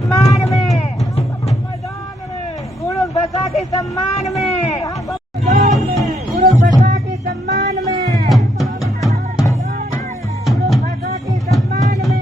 सम्मान में, मैदान में, कुड़ुक भाषा के सम्मान में, कुड़ुक भाषा के सम्मान में, कुड़ुक भाषा के सम्मान में।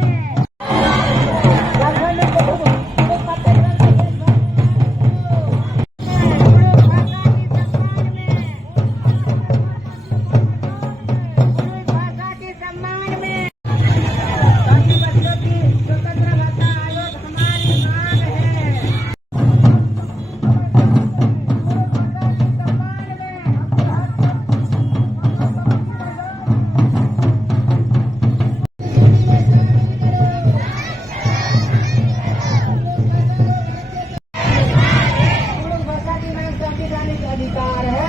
अधिकार है,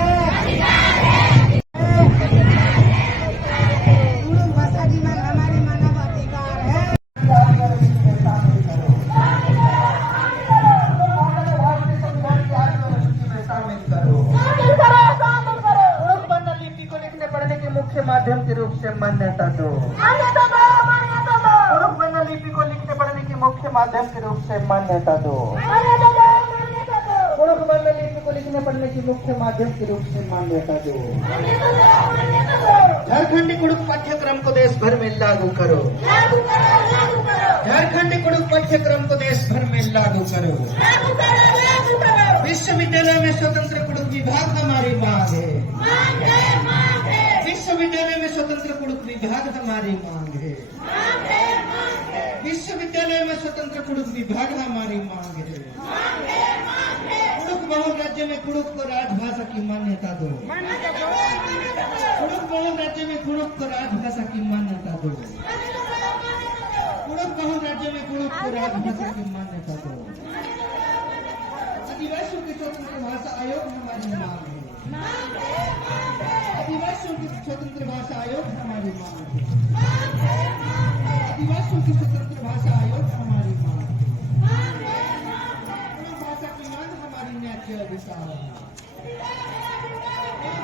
भाषा जीवन हमारे मानव अधिकार है। लिपि को लिखने पढ़ने के मुख्य माध्यम के रूप से मान्यता दो। लिपि को लिखने पढ़ने के मुख्य माध्यम के रूप से मान्यता दो। लिपि को लिखने पढ़ने के मुख्य माध्यम के रूप से मान्यता दो। झारखंडी कुड़ुक पाठ्यक्रम को देश भर में लागू करो। झारखंडी कुड़ुक पाठ्यक्रम को देश भर में लागू करो। विश्वविद्यालय में स्वतंत्र कुड़ुक विभाग हमारी मांग है। विश्वविद्यालय में स्वतंत्र कुड़ुक विभाग हमारी मांग है। विश्वविद्यालय में स्वतंत्र कुड़ुक विभाग हमारी मांग है। कुड़ुक बहुल राज्य में कुड़ुक को राजभाषा की मान्यता दो। कुड़ुक बहुल राज्य में कुड़ुक को राजभाषा की मान्यता दो। कुड़ुक बहुल राज्य में कुड़ुक को राजभाषा की मान्यता दो। आदिवासियों की स्वतंत्र भाषा आयोग हमारी मांग है। आदिवासियों की स्वतंत्र भाषा आयोग हमारी मांग है। आदिवासियों की स्वतंत्र भाषा आयोग हमारी मांग है। भाषा की मांग हमारी न्याय अधिकार है।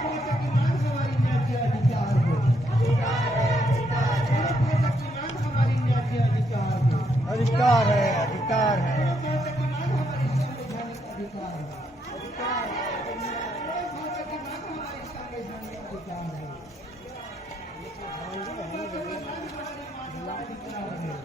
भाषा की मांग हमारी न्याय अधिकार है। भाषा की मांग हमारी न्याय अधिकार है। अधिकार है, अधिकार है। भाषा की मांग हमारी संवैधानिक अधिकार है। भाषा की मांग हमारी संवैधानिक अधिकार है। भाषा की मांग हमारी मानव अधिकार है।